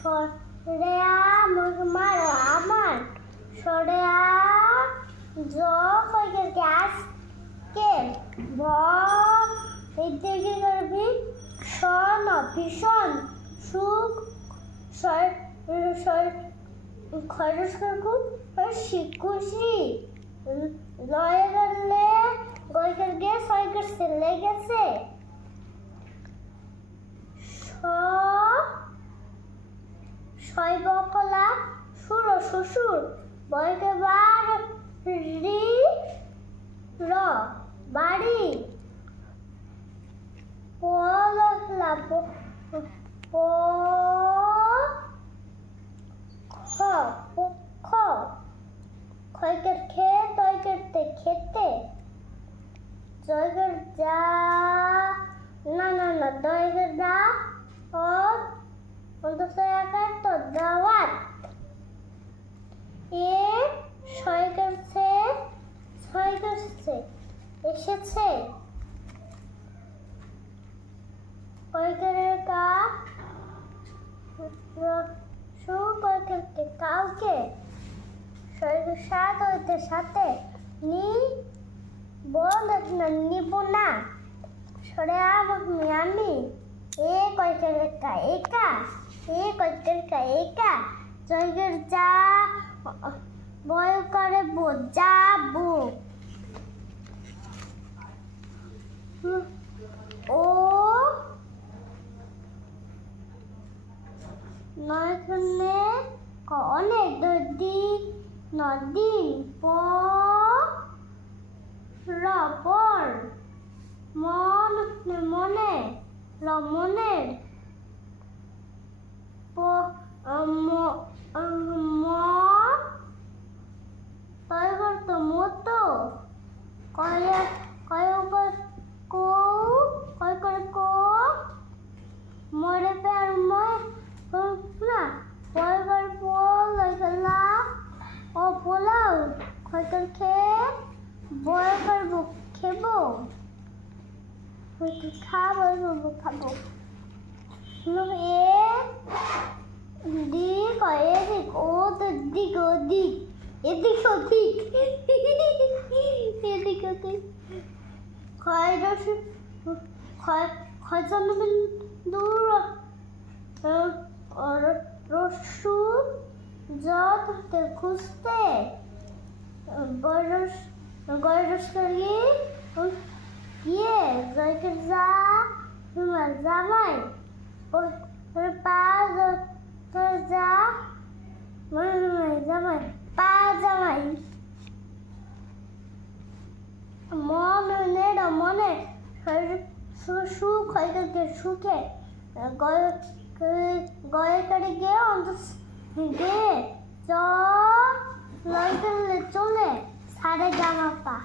সরেয়া মারো আমার সরেয়া জ কইকে গ্যাস কে ভ এতে কি করবি শন ভীষণ সুখ খরচ করবো খুশি লয়ে গেলে গইকের গে সয়কের ছেলে গেছে বকলা সুর শ্বশুর বয়কে বার রি র বাড়ি পলা প খ খ খয়কের খে তয়কের তে খেতে জয়কের যা না দয়কের দা ও অন্তঃসয়াকার তো দাওয়াত এ ছয় এসেছে কয়কের কা সু কয়কের কে কাউকে ছয়কের সাত হইতে সাথে নি বল না নিব না সরে আমি এ কয়কের কা একা এ কয়কের কা একা জয়কের যা বয় করে যাবো ও নয়খানে অনেক নদী পর মনে মনের মতো মরে পের না পয়গর পোল লইগলা ও পোলাও খয়কর খে বয় করব খেবো খাবো এ দিক এদিক ও তো দিক ওদিক এদিক ওদিক এদিক ওদিক ক্ষয় দূর রসু যত খুঁজতে গয়রস করিয়ে গিয়ে জয়কের যা তোমার জামাই পা তোর যা জামাই পা জামাই মনে সুখ হয়তো সুখে গয়ে করে গিয়ে গে চ লয় চলে সাড়ে জামা পা